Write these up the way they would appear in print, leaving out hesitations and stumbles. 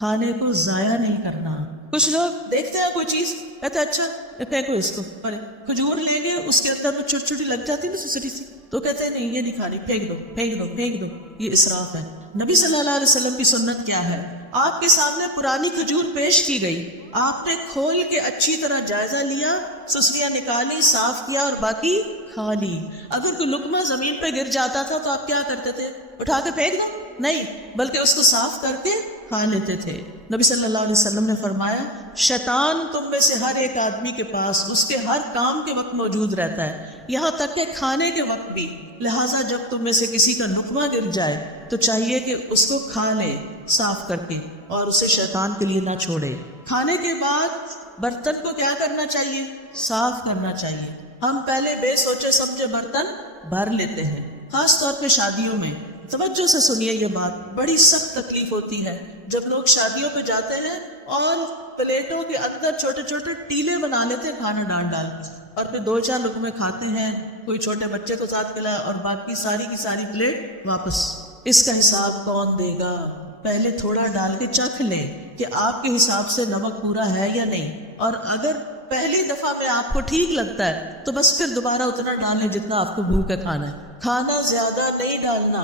کھانے کو ضائع نہیں کرنا. کچھ لوگ دیکھتے ہیں کوئی چیز کہتے ہیں اچھا پھینکو اس کو، اور کھجور لیں گے اس کے اندر وہ چھوٹی چھوٹی لگ جاتی ہے نا سوسری سی، تو کہتے ہیں نہیں یہ نہیں کھانی، پھینک دو پھینک دو پھینک دو. یہ اسراف ہے. نبی صلی اللہ علیہ وسلم کی سنت کیا ہے؟ آپ کے سامنے پرانی کھجور پیش کی گئی، آپ نے کھول کے اچھی طرح جائزہ لیا، سسریاں نکالی، صاف کیا اور باقی کھا لی. اگر کوئی لقمہ زمین پہ گر جاتا تھا تو آپ کیا کرتے تھے؟ اٹھا کے پھینک دو؟ نہیں، بلکہ اس کو صاف کر کے کھا لیتے تھے. نبی صلی اللہ علیہ وسلم نے فرمایا شیطان تم میں سے ہر ایک آدمی کے پاس اس کے ہر کام کے وقت موجود رہتا ہے، یہاں تک کہ کھانے کے وقت بھی. لہٰذا جب تم میں سے کسی کا لقمہ گر جائے تو چاہیے کہ اس کو کھا لے صاف کر کے اور اسے شیطان کے لیے نہ چھوڑے. کھانے کے بعد برتن کو کیا کرنا چاہیے؟ صاف کرنا چاہیے. ہم پہلے بے سوچے سمجھے برتن بھر لیتے ہیں، خاص طور پہ شادیوں میں. توجہ سے سنیے یہ بات، بڑی سخت تکلیف ہوتی ہے جب لوگ شادیوں پہ جاتے ہیں اور پلیٹوں کے اندر چھوٹے چھوٹے ٹیلے بنا لیتے ہیں کھانا ڈال ڈال اور پھر 2-4 لقمے کھاتے ہیں، کوئی چھوٹے بچے کو ساتھ کھلایا اور باقی ساری کی ساری پلیٹ واپس. اس کا حساب کون دے گا؟ پہلے تھوڑا ڈال کے چکھ لیں کہ آپ کے حساب سے نمک پورا ہے یا نہیں، اور اگر پہلی دفعہ میں آپ کو ٹھیک لگتا ہے تو بس پھر دوبارہ اتنا ڈالیں جتنا آپ کو بھوک ہے کھانا ہے. کھانا زیادہ نہیں ڈالنا،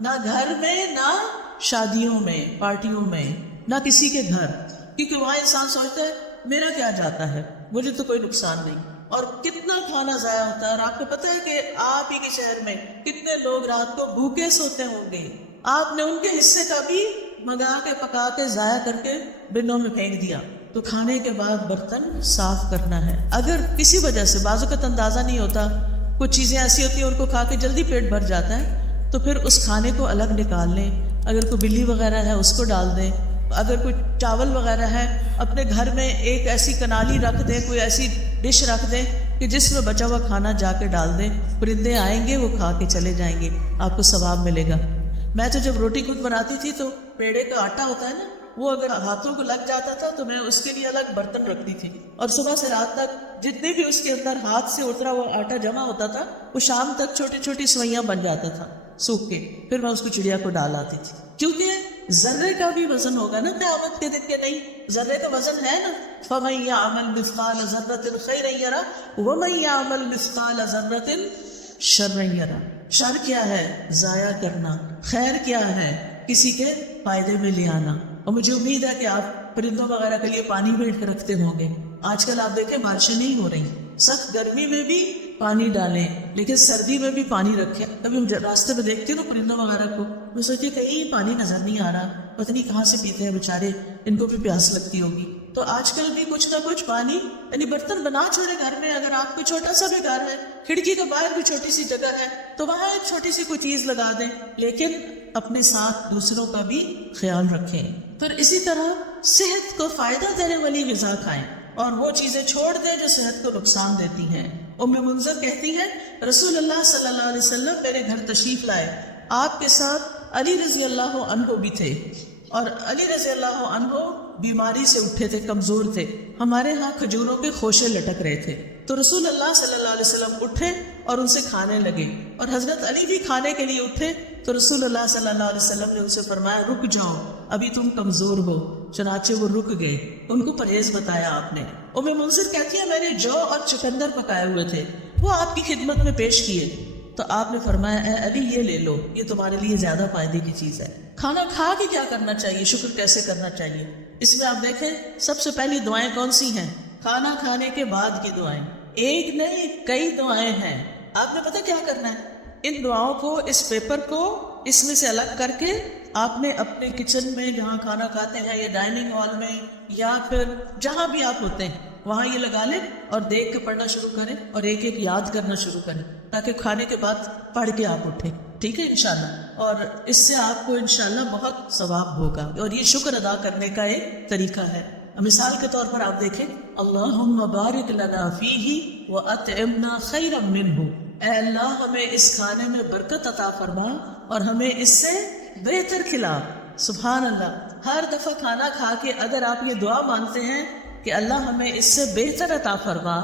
نہ گھر میں نہ شادیوں میں پارٹیوں میں نہ کسی کے گھر، کیونکہ وہاں انسان سوچتا ہے میرا کیا جاتا ہے، مجھے تو کوئی نقصان نہیں. اور کتنا کھانا ضائع ہوتا ہے. اور آپ کو پتہ ہے کہ آپ ہی کے شہر میں کتنے لوگ رات کو بھوکے سوتے ہوں گے، آپ نے ان کے حصے کا بھی منگا کے پکا کے ضائع کر کے بنوں میں پھینک دیا. تو کھانے کے بعد برتن صاف کرنا ہے. اگر کسی وجہ سے بعض اوقات اندازہ نہیں ہوتا، کچھ چیزیں ایسی ہوتی ہیں ان کو کھا کے جلدی پیٹ بھر جاتا ہے، تو پھر اس کھانے کو الگ نکال لیں. اگر کوئی بلی وغیرہ ہے اس کو ڈال دیں، اگر کوئی چاول وغیرہ ہے اپنے گھر میں ایک ایسی کنالی رکھ دیں، کوئی ایسی ڈش رکھ دیں کہ جس میں بچا ہوا کھانا جا کے ڈال دیں. پرندے آئیں گے وہ کھا کے چلے جائیں گے، آپ کو ثواب ملے گا. میں تو جب روٹی خود بناتی تھی تو پیڑے کا آٹا ہوتا ہے نا، وہ اگر ہاتھوں کو لگ جاتا تھا تو میں اس کے لیے الگ برتن رکھتی تھی، اور صبح سے رات تک جتنے بھی اس کے اندر ہاتھ سے اترا وہ آٹا جمع ہوتا تھا وہ شام تک چھوٹی چھوٹی سوئیاں بن جاتا تھا سوکھ کے، پھر میں اس کو چڑیا کو ڈال آتی تھی. کیونکہ ذرے کا بھی وزن ہوگا نا قیامت کے دن، کے نہیں ذرے کا وزن ہے نا. فَمَن يَعْمَلْ مِثْقَالَ ذَرَّةٍ خَيْرًا يَرَهُ وَمَن يَعْمَلْ مِثْقَالَ ذَرَّةٍ شَرًّا يَرَهُ. شر کیا ہے؟ ضائع کرنا. خیر کیا ہے؟ کسی کے فائدے میں لے آنا. اور مجھے امید ہے کہ آپ پرندوں وغیرہ کے لیے پانی بھی رکھتے ہوں گے. آج کل آپ دیکھیں بارشیں نہیں ہو رہی، سخت گرمی میں بھی پانی ڈالیں لیکن سردی میں بھی پانی رکھیں. کبھی ہم راستے میں دیکھتے ہیں نا پرندوں وغیرہ کو، میں سوچتی کہیں پانی نظر نہیں آ رہا، پتہ نہیں کہاں سے پیتے ہیں بیچارے، ان کو بھی پیاس لگتی ہوگی. تو آج کل بھی کچھ نہ کچھ پانی، یعنی برتن بنا چھوڑے گھر میں. اگر آپ کو چھوٹا سا بھی گھر ہے، کھڑکی کے باہر بھی چھوٹی سی جگہ ہے تو وہاں ایک چھوٹی سی کوئی چیز لگا دیں، لیکن اپنے ساتھ دوسروں کا بھی خیال رکھیں. پھر اسی طرح صحت کو فائدہ دینے والی غذا کھائیں اور وہ چیزیں چھوڑ دیں جو صحت کو نقصان دیتی ہیں. ام منذر کہتی ہے رسول اللہ صلی اللہ علیہ وسلم میرے گھر تشریف لائے، آپ کے ساتھ علی رضی اللہ عنہ بھی تھے، اور علی رضی اللہ عنہ بیماری سے اٹھے تھے، کمزور تھے. ہمارے ہاں کھجوروں کے خوشے لٹک رہے تھے، تو رسول اللہ صلی اللہ علیہ وسلم اٹھے اور ان سے کھانے لگے، اور حضرت علی بھی کھانے کے لیے اٹھے تو رسول اللہ صلی اللہ علیہ وسلم نے ان سے فرمایا رک جاؤ، ابھی تم کمزور ہو. چنانچہ وہ رک گئے، ان کو پرہیز بتایا آپ نے. ام منذر کہتی ہے میں نے جو اور چکندر پکائے ہوئے تھے وہ آپ کی خدمت میں پیش کیے، تو آپ نے فرمایا اے علی یہ لے لو، یہ تمہارے لیے زیادہ فائدے کی چیز ہے. کھانا کھا کے کیا کرنا چاہیے، شکر کیسے کرنا چاہیے؟ اس میں آپ دیکھیں سب سے پہلی دعائیں کون سی ہیں؟ کھانا کھانے کے بعد کی دعائیں. ایک نہیں کئی دعائیں ہیں. آپ نے پتہ کیا کرنا ہے؟ ان دعاؤں کو، اس پیپر کو اس میں سے الگ کر کے آپ نے اپنے کچن میں جہاں کھانا کھاتے ہیں یا ڈائننگ ہال میں یا پھر جہاں بھی آپ ہوتے ہیں وہاں یہ لگا لیں اور دیکھ کے پڑھنا شروع کریں اور ایک ایک یاد کرنا شروع کریں تاکہ کھانے کے بعد پڑھ کے آپ اٹھیں. ٹھیک ہے انشاءاللہ، اور اس سے آپ کو انشاءاللہ بہت ثواب ہوگا، اور یہ شکر ادا کرنے کا ایک طریقہ ہے. مثال کے طور پر آپ دیکھیں اللہم بارک لنا فیہ واطعمنا خیرا منہ، اے اللہ ہمیں اس کھانے میں برکت عطا فرما اور ہمیں اس سے بہتر کھلا. سبحان اللہ. ہر دفعہ کھانا کھا کے اگر آپ یہ دعا مانتے ہیں کہ اللہ ہمیں اس سے بہتر عطا فرما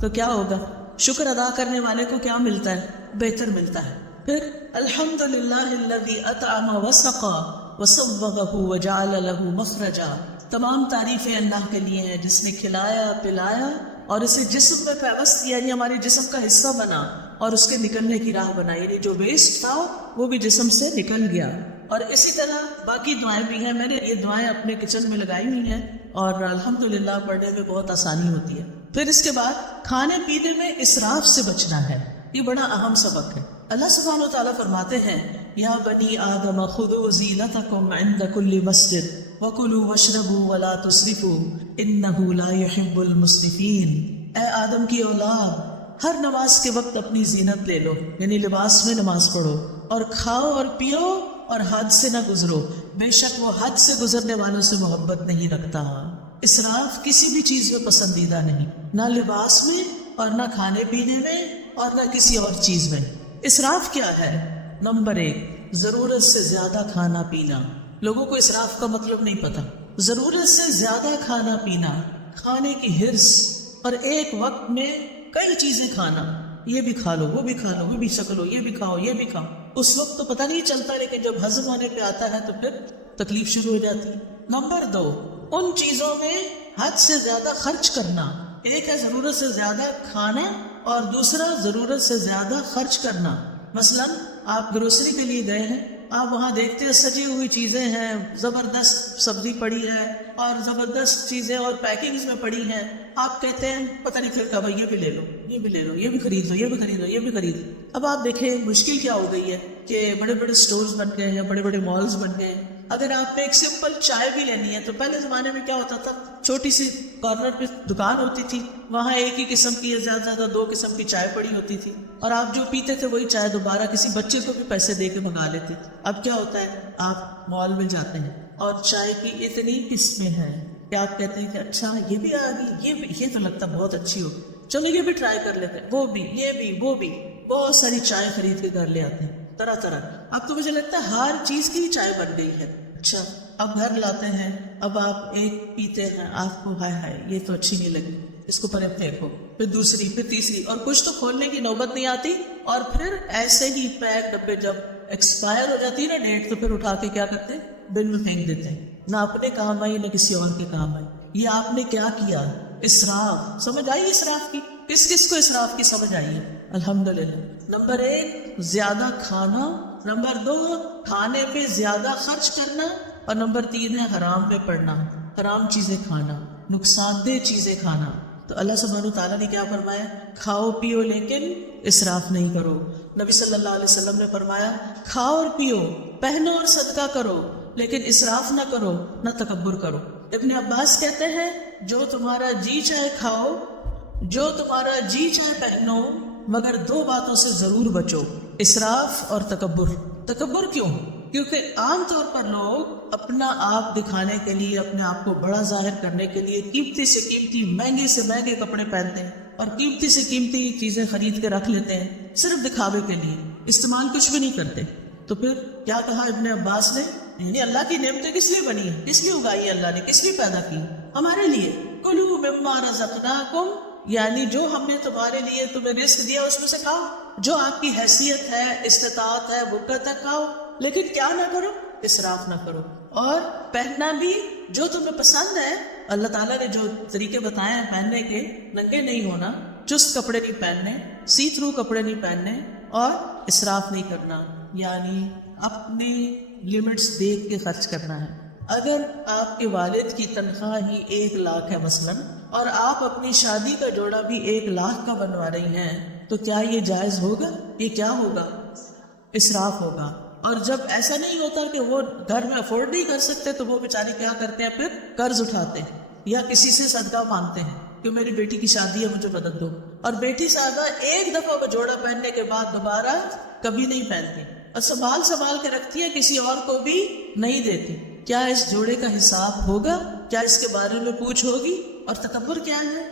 تو کیا ہوگا؟ شکر ادا کرنے والے کو کیا ملتا ہے؟ بہتر ملتا ہے. پھر الحمدللہ الذی اطعم وسقا وصوغه وجعل له مخرجا. تمام تعریفیں اللہ کے لیے ہیں جس نے کھلایا پلایا اور اسے جسم میں پیوست کیا، یعنی ہمارے جسم کا حصہ بنا اور اس کے نکلنے کی راہ بنائی، یعنی جو ویسٹ تھا وہ بھی جسم سے نکل گیا. اور اسی طرح باقی دعائیں بھی ہیں. میں نے یہ دعائیں اپنے کچن میں لگائی ہوئی ہیں اور الحمدللہ پڑھنے میں بہت آسانی ہوتی ہے. پھر اس کے بعد کھانے پینے میں اسراف سے بچنا ہے. یہ بڑا اہم سبق ہے. اللہ سبحانہ و تعالیٰ فرماتے ہیں یا بنی آدم خذوا زینتکم عند کل مسجد وکلوا واشربوا ولا تسرفوا انہ لا يحب المسرفین. اے آدم کی اولاد، ہر نماز کے وقت اپنی زینت لے لو، یعنی لباس میں نماز پڑھو، اور کھاؤ اور پیو اور حد سے نہ گزرو، بے شک وہ حد سے گزرنے والوں سے محبت نہیں رکھتا. اسراف کسی بھی چیز میں پسندیدہ نہیں، نہ لباس میں اور نہ کھانے پینے میں اور نہ کسی اور چیز میں. اسراف کیا ہے؟ نمبر 1، ضرورت سے زیادہ کھانا پینا. لوگوں کو اسراف کا مطلب نہیں پتا. ضرورت سے زیادہ کھانا پینا، کھانے کی حرص، اور ایک وقت میں کئی چیزیں کھانا، یہ بھی کھا لو، وہ بھی کھا لو، وہ بھی شکل ہو، یہ بھی کھاؤ، یہ بھی کھاؤ. اس وقت تو پتہ نہیں چلتا، لیکن جب ہضم ہونے پہ آتا ہے تو پھر تکلیف شروع ہو جاتی. نمبر 2، ان چیزوں میں حد سے زیادہ خرچ کرنا. ایک ہے ضرورت سے زیادہ کھانا اور دوسرا ضرورت سے زیادہ خرچ کرنا. مثلا آپ گروسری کے لیے گئے ہیں، آپ وہاں دیکھتے ہیں سجی ہوئی چیزیں ہیں، زبردست سبزی پڑی ہے اور زبردست چیزیں اور پیکنگز میں پڑی ہیں. آپ کہتے ہیں پتہ نہیں پھر کب یہ بھی لے لو، یہ بھی لے لو، یہ بھی خرید لو، یہ بھی خرید لو، یہ بھی خرید لو. اب آپ دیکھیں مشکل کیا ہو گئی ہے کہ بڑے بڑے سٹورز بن گئے ہیں، بڑے بڑے مالز بن گئے ہیں. اگر آپ نے ایک سمپل چائے بھی لینی ہے تو پہلے زمانے میں کیا ہوتا تھا، چھوٹی سی کارنر پہ دکان ہوتی تھی، وہاں ایک ہی قسم کی زیادہ سے زیادہ 2 قسم کی چائے پڑی ہوتی تھی، اور آپ جو پیتے تھے وہی چائے دوبارہ کسی بچے کو بھی پیسے دے کے منگا لیتے. اب کیا ہوتا ہے، آپ مال میں جاتے ہیں اور چائے کی اتنی قسمیں ہیں کہ آپ کہتے ہیں کہ اچھا یہ بھی آ گئی، یہ تو لگتا بہت اچھی ہوگی، چلو یہ بھی ٹرائی کر لیتے ہیں، وہ بھی، یہ بھی، وہ بھی. بہت ساری چائے خرید کے گھر لے آتے ہیں، طرح طرح. اب تو مجھے لگتا ہے ہر چیز کی چائے بن گئی ہے. اچھا اب گھر لاتے ہیں، اب آپ ایک پیتے ہیں، آپ کو ہائے یہ تو اچھی نہیں لگی، اس کو پہلے پھینکو، پھر دوسری، پھر تیسری، اور کچھ تو کھولنے کی نوبت نہیں آتی. اور پھر ایسے ہی پیک ڈبے جب ایکسپائر ہو جاتی ہے نا ڈیٹ، تو پھر اٹھا کے کیا کرتے ہیں، بن میں پھینک دیتے ہیں. نہ اپنے کام آئی نہ کسی اور کے کام آئی. یہ آپ نے کیا کیا؟ اسراف. سمجھ آئی اسراف کی؟ کس کس کو اسراف کی سمجھ آئی ہے؟ الحمدللہ. نمبر 1 زیادہ کھانا، نمبر 2 کھانے پہ زیادہ خرچ کرنا، اور نمبر 3 ہے حرام پہ پڑنا، حرام چیزیں کھانا، نقصان دہ چیزیں کھانا. تو اللہ سبحانہ تعالیٰ نے کیا فرمایا؟ کھاؤ پیو لیکن اسراف نہیں کرو. نبی صلی اللہ علیہ وسلم نے فرمایا کھاؤ اور پیو، پہنو اور صدقہ کرو، لیکن اسراف نہ کرو، نہ تکبر کرو. ابن عباس کہتے ہیں جو تمہارا جی چاہے کھاؤ، جو تمہارا جی چاہے پہنو، مگر 2 باتوں سے ضرور بچو، اسراف اور تکبر. تکبر کیوں؟ کیونکہ عام طور پر لوگ اپنا آپ دکھانے کے لیے، اپنے آپ کو بڑا ظاہر کرنے کے لیے قیمتی سے قیمتی، مہنگے سے مہنگے کپڑے پہنتے ہیں اور قیمتی سے قیمتی چیزیں خرید کے رکھ لیتے ہیں، صرف دکھاوے کے لیے، استعمال کچھ بھی نہیں کرتے. تو پھر کیا کہا ابن عباس نے؟ یعنی اللہ کی نعمتیں کس لیے بنی ہیں، کس لیے اگائی ہے اللہ نے، کس لیے پیدا کی؟ ہمارے لیے. کلوا مما رزقناکم، یعنی جو ہم نے تمہارے لیے تمہیں رزق دیا اس میں سے کھاؤ، جو آپ کی حیثیت ہے، استطاعت ہے، وقت ہے، کھاؤ، لیکن کیا نہ کرو، اسراف نہ کرو. اور پہننا بھی جو تمہیں پسند ہے. اللہ تعالیٰ نے جو طریقے بتائے ہیں پہننے کے، ننگے نہیں ہونا، چست کپڑے نہیں پہننے، سی تھرو کپڑے نہیں پہننے، اور اسراف نہیں کرنا، یعنی اپنے لمٹس دیکھ کے خرچ کرنا ہے. اگر آپ کے والد کی تنخواہ ہی 1 لاکھ ہے مثلا، اور آپ اپنی شادی کا جوڑا بھی 1 لاکھ کا بنوا رہی ہیں، تو کیا یہ جائز ہوگا؟ یہ کیا ہوگا؟ اسراف ہوگا. اور جب ایسا نہیں ہوتا کہ وہ گھر میں افورڈ نہیں کر سکتے، تو وہ بیچارے کیا کرتے ہیں، پھر قرض اٹھاتے ہیں یا کسی سے صدقہ مانگتے ہیں کہ میری بیٹی کی شادی ہے مجھے مدد دو. اور بیٹی صاحبہ ایک دفعہ وہ جوڑا پہننے کے بعد دوبارہ کبھی نہیں پہنتی، اور سنبھال کے رکھتی ہے، کسی اور کو بھی نہیں دیتی. کیا اس جوڑے کا حساب ہوگا؟ کیا اس کے بارے میں پوچھ ہوگی؟ اور تکبر کیا ہے؟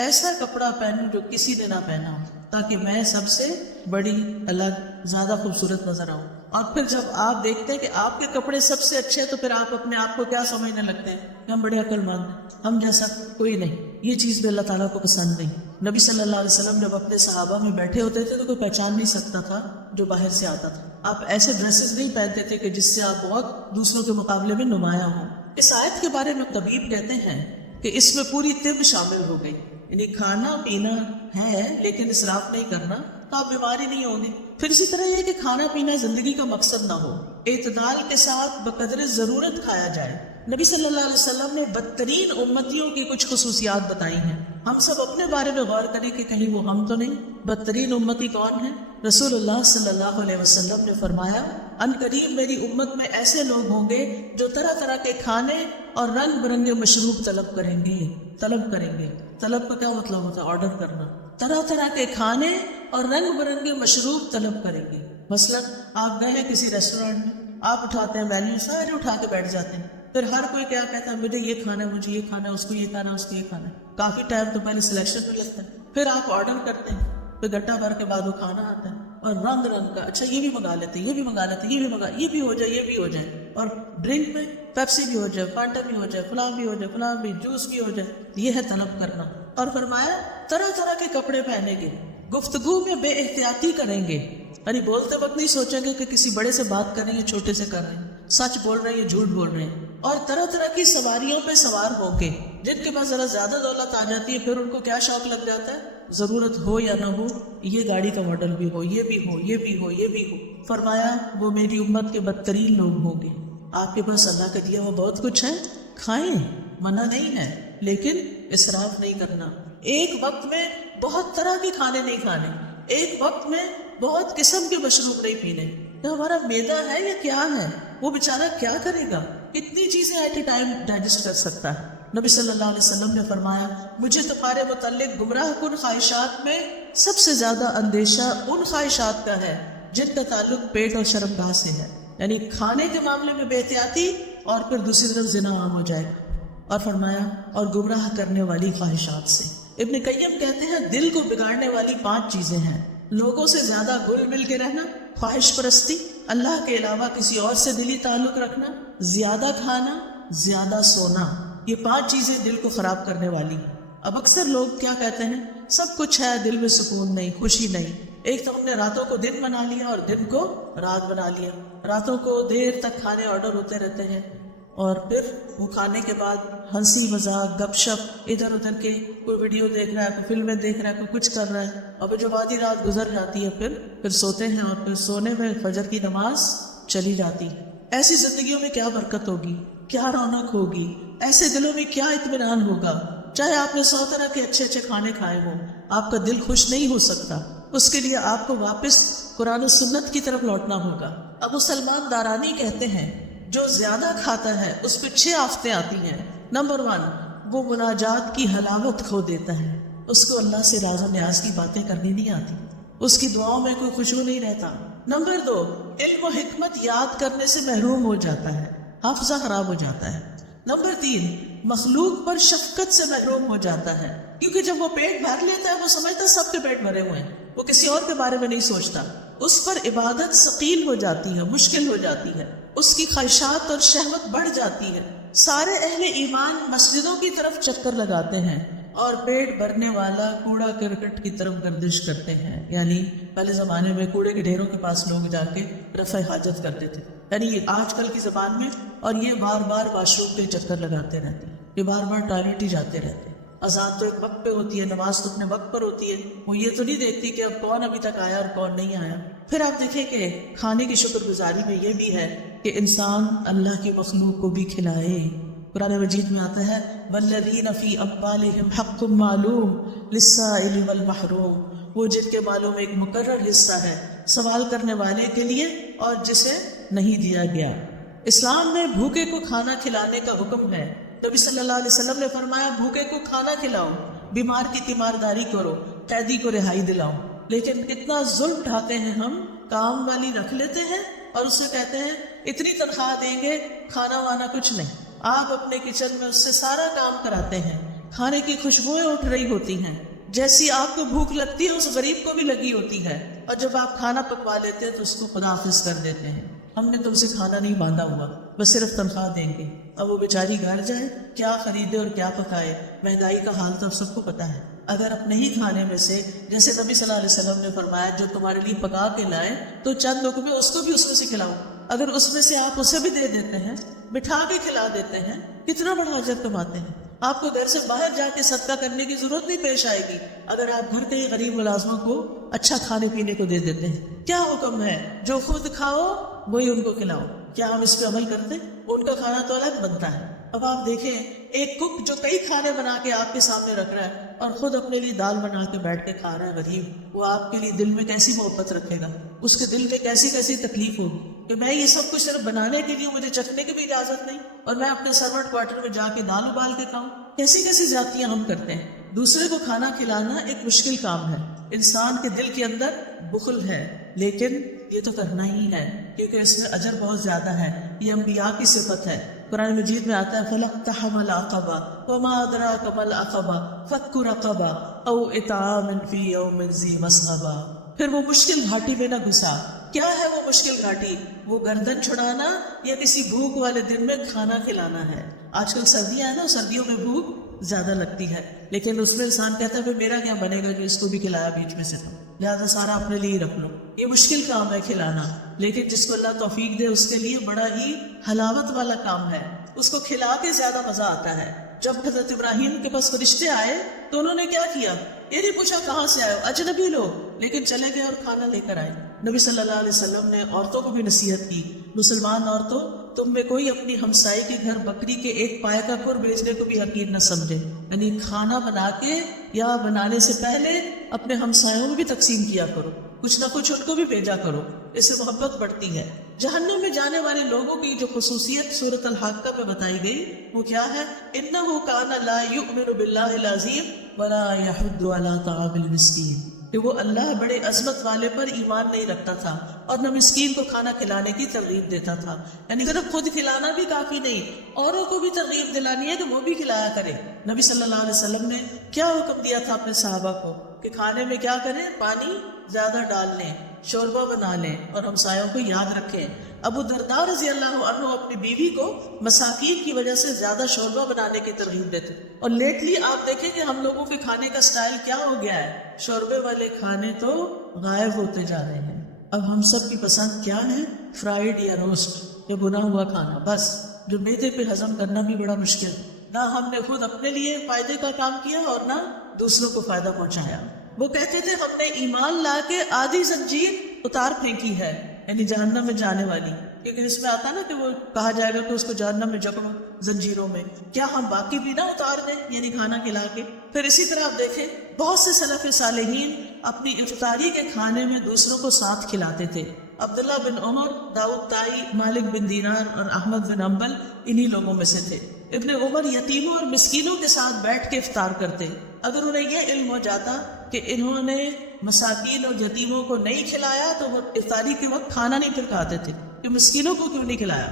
ایسا کپڑا پہنو جو کسی نے نہ پہنا ہو. تاکہ میں سب سے بڑی الگ زیادہ خوبصورت نظر آؤں. اور پھر جب آپ دیکھتے ہیں کہ آپ کے کپڑے سب سے اچھے ہیں تو پھر آپ اپنے آپ کو کیا سمجھنے لگتے ہیں کہ ہم بڑے عقل مند ہیں, ہم جیسا کوئی نہیں. یہ چیز بھی اللہ تعالیٰ کو پسند نہیں. نبی صلی اللہ علیہ وسلم جب اپنے صحابہ میں بیٹھے ہوتے تھے تو کوئی پہچان نہیں سکتا تھا جو باہر سے آتا تھا. آپ ایسے ڈریسز نہیں پہنتے تھے کہ جس سے آپ بہت دوسروں کے مقابلے میں نمایاں ہوں. اس آیت کے بارے میں طبیب کہتے ہیں کہ اس میں پوری طب شامل ہو گئی. یعنی کھانا پینا ہے لیکن اسراف نہیں کرنا تو آپ بیماری نہیں ہوں گے. پھر اسی طرح یہ کہ کھانا پینا زندگی کا مقصد نہ ہو, اعتدال کے ساتھ بقدر ضرورت کھایا جائے. نبی صلی اللہ علیہ وسلم نے بدترین امتیوں کی کچھ خصوصیات بتائی ہیں. ہم سب اپنے بارے میں غور کریں کہ کہیں وہ ہم تو نہیں. بدترین امتی کون ہے؟ رسول اللہ صلی اللہ علیہ وسلم نے فرمایا, ان قریب میری امت میں ایسے لوگ ہوں گے جو طرح طرح کے کھانے اور رنگ برنگے مشروب طلب کریں گے. طلب کا کیا مطلب ہوتا ہے؟ آرڈر کرنا. طرح طرح کے کھانے اور رنگ برنگے مشروب طلب کریں گے. مثلا آپ گئے ہیں کسی ریسٹورینٹ میں, آپ اٹھاتے ہیں مینیو, سارے اٹھا کے بیٹھ جاتے ہیں. پھر ہر کوئی کیا کہتا ہے, مجھے یہ کھانا ہے, مجھے یہ کھانا ہے, اس کو یہ کھانا ہے, اس کو یہ کھانا ہے. کافی ٹائم تو پہلے سلیکشن میں لگتا ہے. پھر آپ آرڈر کرتے ہیں, پھر گٹا بھر کے بعد وہ کھانا آتا ہے اور رنگ رنگ کا, اچھا یہ بھی منگا لیتے, یہ بھی منگا لیتے, یہ بھی منگا, یہ بھی ہو جائے, یہ بھی ہو جائے. اور ڈرنک میں پیپسی بھی ہو جائے, فانٹا بھی ہو جائے, فلاں بھی ہو جائے, فلاں بھی, جوس بھی ہو جائے. یہ ہے طلب کرنا. اور فرمایا طرح طرح کے کپڑے پہنیں گے, گفتگو میں بے احتیاطی کریں گے. یعنی بولتے وقت نہیں سوچیں گے کہ کسی بڑے سے بات کر رہے ہیں, چھوٹے سے کر رہے ہیں, سچ بول رہے ہیں یا جھوٹ بول رہے ہیں. اور طرح طرح کی سواریوں پہ سوار ہو کے, جن کے پاس ذرا زیادہ دولت آ جاتی ہے پھر ان کو کیا شوق لگ جاتا ہے, ضرورت ہو یا نہ ہو, یہ گاڑی کا ماڈل بھی ہو, یہ بھی ہو, یہ بھی ہو, یہ بھی ہو. فرمایا وہ میری امت کے بدترین لوگ ہوں گے. آپ کے پاس اللہ کا دیا وہ بہت کچھ ہے, کھائیں, منع نہیں ہے, لیکن اسراف نہیں کرنا. ایک وقت میں بہت طرح کے کھانے نہیں کھانے, ایک وقت میں بہت قسم کے مشروب نہیں پینے. تو ہمارا معدہ ہے یا کیا ہے, وہ بیچارہ کیا کرے گا, اتنی چیزیں ایٹ اے ٹائم ڈائجسٹ کر سکتا ہے. نبی صلی اللہ علیہ وسلم نے فرمایا, مجھے تمہارے متعلق گمراہ کن خواہشات میں سب سے زیادہ اندیشہ ان خواہشات کا ہے جن کا تعلق پیٹ اور شرمگاہ سے ہے. یعنی کھانے کے معاملے میں بے احتیاطی اور پھر دوسری طرف زنا عام ہو جائے گا. اور فرمایا اور گمراہ کرنے والی خواہشات سے. ابن قیم کہتے ہیں دل کو بگاڑنے والی 5 چیزیں ہیں. لوگوں سے زیادہ گھل مل کے رہنا, خواہش پرستی, اللہ کے علاوہ کسی اور سے دلی تعلق رکھنا, زیادہ کھانا, زیادہ سونا. یہ 5 چیزیں دل کو خراب کرنے والی. اب اکثر لوگ کیا کہتے ہیں, سب کچھ ہے, دل میں سکون نہیں, خوشی نہیں. ایک تو ہم نے راتوں کو دن بنا لیا اور دن کو رات بنا لیا. راتوں کو دیر تک کھانے آرڈر ہوتے رہتے ہیں اور پھر وہ کھانے کے بعد ہنسی مذاق گپ شپ ادھر ادھر کے, کوئی ویڈیو دیکھ رہا ہے, کوئی فلمیں دیکھ رہا ہے, کوئی کچھ کر رہا ہے. اور جب آدھی رات گزر جاتی ہے پھر سوتے ہیں اور پھر سونے میں فجر کی نماز چلی جاتی ہے. ایسی زندگیوں میں کیا برکت ہوگی, کیا رونق ہوگی, ایسے دلوں میں کیا اطمینان ہوگا. چاہے آپ نے 100 طرح کے اچھے اچھے کھانے کھائے ہوں, آپ کا دل خوش نہیں ہو سکتا. اس کے لیے آپ کو واپس قرآن و سنت کی طرف لوٹنا ہوگا. ابو سلمان دارانی کہتے ہیں جو زیادہ کھاتا ہے اس پہ 6 آفتیں آتی ہیں. نمبر 1, وہ مناجات کی حلاوت کھو دیتا ہے, اس کو اللہ سے راز و نیاز کی باتیں کرنی نہیں آتی, اس کی دعاؤں میں کوئی خوشبو نہیں رہتا. نمبر 2, علم و حکمت یاد کرنے سے محروم ہو جاتا ہے, حافظہ خراب ہو جاتا ہے. نمبر 3, مخلوق پر شفقت سے محروم ہو جاتا ہے, کیونکہ جب وہ پیٹ بھر لیتا ہے وہ سمجھتا ہے سب کے پیٹ بھرے ہوئے ہیں, وہ کسی اور کے بارے میں نہیں سوچتا. اس پر عبادت ثقیل ہو جاتی ہے, مشکل ہو جاتی ہے, اس کی خواہشات اور شہوت بڑھ جاتی ہے. سارے اہل ایمان مسجدوں کی طرف چکر لگاتے ہیں اور پیٹ بھرنے والا کوڑا کرکٹ کی طرف گردش کرتے ہیں. یعنی پہلے زمانے میں کوڑے کے ڈھیروں کے پاس لوگ جا کے رفع حاجت کرتے تھے, یعنی یہ آج کل کی زبان میں, اور یہ بار بار واش روم پہ چکر لگاتے رہتے ہیں, یہ بار بار ٹوائلٹ ہی جاتے رہتے ہیں. اذان تو ایک وقت پہ ہوتی ہے, نماز تو اپنے وقت پر ہوتی ہے, وہ یہ تو نہیں دیکھتی کہ اب کون ابھی تک آیا اور کون نہیں آیا. پھر آپ دیکھیں کہ کھانے کی شکر گزاری میں یہ بھی ہے کہ انسان اللہ کی مخلوق کو بھی کھلائے. قرآن مجید میں آتا ہے والذین فی اموالہم حق معلوم للسائل والمحروم, وہ جن کے مالوں میں ایک مقرر حصہ ہے سوال کرنے والے کے لیے اور جسے نہیں دیا گیا. اسلام میں بھوکے کو کھانا کھلانے کا حکم ہے. نبی صلی اللہ علیہ وسلم نے فرمایا بھوکے کو کھانا کھلاؤ, بیمار کی تیمارداری کرو, قیدی کو رہائی دلاؤ. لیکن کتنا ظلم ڈھاتے ہیں ہم, کام والی رکھ لیتے ہیں اور اس سے کہتے ہیں اتنی تنخواہ دیں گے, کھانا وانا کچھ نہیں. آپ اپنے کچن میں اس سے سارا کام کراتے ہیں, کھانے کی خوشبوئیں اٹھ رہی ہوتی ہیں, جیسی آپ کو بھوک لگتی ہے اس غریب کو بھی لگی ہوتی ہے، اور جب آپ کھانا پکوا لیتے ہیں تو اس کو خدا حافظ کر دیتے ہیں، ہم نے تم سے کھانا نہیں باندھا ہوا، بس صرف تنخواہ دیں گے۔ اب وہ بیچاری گھر جائے، کیا خریدے اور کیا پکائے، مہنگائی کا حال تو اب سب کو پتا ہے۔ اگر اپنے ہی کھانے میں سے، جیسے نبی صلی اللہ علیہ وسلم نے فرمایا جو تمہارے لیے پکا کے لائے تو چند لقمے اس کو بھی اس میں سے کھلاؤ، اگر اس میں سے آپ اسے بھی دے دیتے ہیں، بٹھا کے کھلا دیتے ہیں، کتنا بڑا اجر کماتے ہیں۔ آپ کو گھر سے باہر جا کے صدقہ کرنے کی ضرورت نہیں پیش آئے گی اگر آپ گھر کے غریب ملازموں کو اچھا کھانے پینے کو دے دیتے ہیں۔ کیا حکم ہے؟ جو خود کھاؤ وہی ان کو کھلاؤ۔ کیا ہم اس پہ عمل کرتے ہیں؟ ان کا کھانا تو الگ بنتا ہے۔ اب آپ دیکھیں ایک کک جو کئی کھانے بنا کے آپ کے سامنے رکھ رہا ہے اور خود اپنے لیے دال بنا کے بیٹھ کے کھا رہا ہے غریب، وہ آپ کے لیے دل میں کیسی محبت رکھے گا، اس کے دل میں کیسی کیسی تکلیف ہوگی کہ میں یہ سب کچھ صرف بنانے کے لیے، مجھے چکھنے کی بھی اجازت نہیں، اور میں اپنے سرونٹ کوارٹر میں جا کے دال ابال کے کھاؤں۔ کیسی کیسی زیادتیاں ہم کرتے ہیں۔ دوسرے کو کھانا کھلانا ایک مشکل کام ہے، انسان کے دل کے اندر بخل ہے، لیکن یہ تو کرنا ہی ہے کیونکہ اس میں اجر بہت زیادہ ہے۔ یہ انبیاء کی صفت ہے۔ قرآن مجید میں آتا ہے فَلَقْتَحَمَ الْعَقَبَةَ وَمَا أَدْرَاكَ مَا الْعَقَبَةُ فَكُّ رَقَبَةٍ أَوْ إِطْعَامٌ فِي يَوْمٍ ذِي مَسْغَبَةٍ۔ پھر وہ مشکل گھاٹی میں نہ گھسا۔ کیا ہے وہ مشکل گھاٹی؟ وہ گردن چھڑانا یا کسی بھوک والے دن میں کھانا کھلانا ہے۔ آج کل سردیاں ہیں نا، سردیوں میں بھوک زیادہ لگتی ہے، لیکن اس میں انسان کہتا ہے میرا کیا بنے گا کہ اس کو بھی کھلایا بیچ میں سے، لہٰذا سارا اپنے لیے رکھ لو۔ یہ مشکل کام ہے کھلانا، لیکن جس کو اللہ توفیق دے اس کے لیے بڑا ہی حلاوت والا کام ہے، اس کو کھلا کے زیادہ مزہ آتا ہے۔ جب حضرت ابراہیم کے پاس فرشتے آئے تو انہوں نے کیا کیا؟ یہ نہیں پوچھا کہاں سے آئے ہو، اجنبی لوگ، لیکن چلے گئے اور کھانا لے کر آئے۔ نبی صلی اللہ علیہ وسلم نے عورتوں کو بھی نصیحت کی، مسلمان عورتوں تم میں کوئی اپنی ہمسائے کے گھر بکری کے ایک پائے کا کھر بیچنے کو بھی حقیر نہ سمجھے، یعنی کھانا بنا کے یا بنانے سے پہلے اپنے ہمسایوں میں بھی تقسیم کیا کرو، کچھ نہ کچھ ان کو بھی بھیجا کرو، اس سے محبت بڑھتی ہے۔ جہنم میں جانے والے لوگوں کی جو خصوصیت سورۃ الحاقہ میں بتائی گئی وہ کیا ہے؟ انہ کان لا یؤمن باللہ العظیم ولا یحض علی طعام المسکین، کہ وہ اللہ بڑے عظمت والے پر ایمان نہیں رکھتا تھا اور نہ مسکین کو کھانا کھلانے کی ترغیب دیتا تھا۔ یعنی صرف خود کھلانا بھی کافی نہیں، اوروں کو بھی ترغیب دلانی ہے کہ وہ بھی کھلایا کرے۔ نبی صلی اللہ علیہ وسلم نے کیا حکم دیا تھا اپنے صحابہ کو کہ کھانے میں کیا کریں؟ پانی زیادہ ڈال لیں، شوربہ بنا لیں اور ہمسایوں کو یاد رکھیں۔ ابو درداء رضی اللہ عنہ اپنی بیوی کو مساکین کی وجہ سے زیادہ شوربہ بنانے کی ترغیب دیتے، اور لیٹلی آپ دیکھیں کہ ہم لوگوں کے کھانے کا سٹائل کیا ہو گیا ہے، شوربے والے کھانے تو غائب ہوتے جا رہے ہیں۔ اب ہم سب کی پسند کیا ہے؟ فرائیڈ یا روسٹ یا بنا ہوا کھانا، بس جو میدے پہ ہضم کرنا بھی بڑا مشکل۔ نہ ہم نے خود اپنے لیے فائدے کا کام کیا اور نہ دوسروں کو فائدہ پہنچایا۔ وہ کہتے تھے ہم نے ایمان لا کے آدھی زنجیر اتار پھینکی ہے، یعنی جہنم میں جانے والی، کیونکہ اس میں آتا نا کہ وہ کہا جائے گا کہ اس کو جہنم میں جکڑو زنجیروں میں، کیا ہم باقی بھی نہ اتار دیں یعنی کھانا کھلا کے؟ پھر اسی طرح آپ دیکھیں بہت سے سلف صالحین اپنی افطاری کے کھانے میں دوسروں کو ساتھ کھلاتے تھے۔ عبداللہ بن عمر، داؤد طائی، مالک بن دینار اور احمد بن حنبل انہی لوگوں میں سے تھے۔ ابن عمر یتیموں اور مسکینوں کے ساتھ بیٹھ کے افطار کرتے۔ اگر انہیں یہ علم ہو جاتا کہ انہوں نے مساکین اور یتیموں کو نہیں کھلایا تو وہ افطاری کے وقت کھانا نہیں پھر کھاتے تھے کہ مسکینوں کو کیوں نہیں کھلایا۔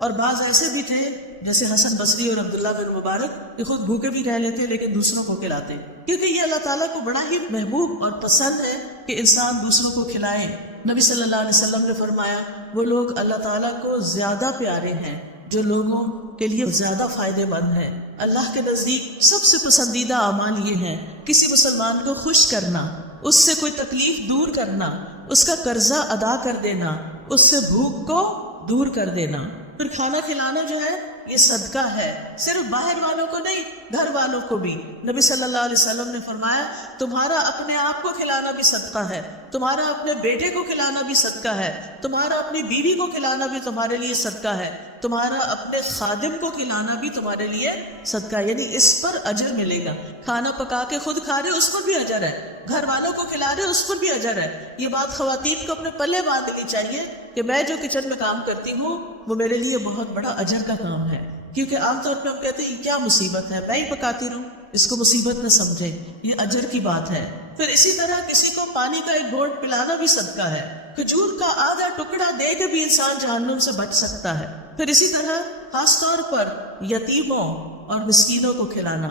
اور بعض ایسے بھی تھے جیسے حسن بصری اور عبداللہ بن مبارک کہ خود بھوکے بھی رہ لیتے لیکن دوسروں کو کھلاتے، کیونکہ یہ اللہ تعالیٰ کو بڑا ہی محبوب اور پسند ہے کہ انسان دوسروں کو کھلائے۔ نبی صلی اللہ علیہ وسلم نے فرمایا وہ لوگ اللہ تعالیٰ کو زیادہ پیارے ہیں جو لوگوں کے لیے زیادہ فائدے مند ہیں۔ اللہ کے نزدیک سب سے پسندیدہ اعمال یہ ہیں کسی مسلمان کو خوش کرنا، اس سے کوئی تکلیف دور کرنا، اس کا قرضہ ادا کر دینا، اس سے بھوک کو دور کر دینا۔ پھر کھانا کھلانا جو ہے یہ صدقہ ہے، صرف باہر والوں کو نہیں، گھر والوں کو بھی۔ نبی صلی اللہ علیہ وسلم نے فرمایا تمہارا اپنے آپ کو کھلانا بھی صدقہ ہے، تمہارا اپنے بیٹے کو کھلانا بھی صدقہ ہے، تمہارا اپنی بیوی کو کھلانا بھی تمہارے لیے صدقہ ہے، تمہارا اپنے خادم کو کھلانا بھی تمہارے لیے صدقہ ہے، یعنی اس پر اجر ملے گا۔ کھانا پکا کے خود کھا رہے اس پر بھی اجر ہے، گھر والوں کو کھلا رہے اس پر بھی اجر ہے۔ یہ بات خواتین کو اپنے پلے باندھنی چاہیے کہ میں جو کچن میں کام کرتی ہوں وہ میرے لیے بہت بڑا اجر کا کام ہے، کیونکہ عام طور پہ ہم کہتے ہیں یہ کیا مصیبت ہے، میں ہی پکاتی رہوں، اس کو مصیبت نہ سمجھے، یہ اجر کی بات ہے۔ پھر اسی طرح کسی کو پانی کا ایک گھونٹ پلانا بھی صدقہ ہے، کھجور کا آدھا ٹکڑا دے کے بھی انسان جہنم سے بچ سکتا ہے۔ پھر اسی طرح خاص طور پر یتیموں اور مسکینوں کو کھلانا۔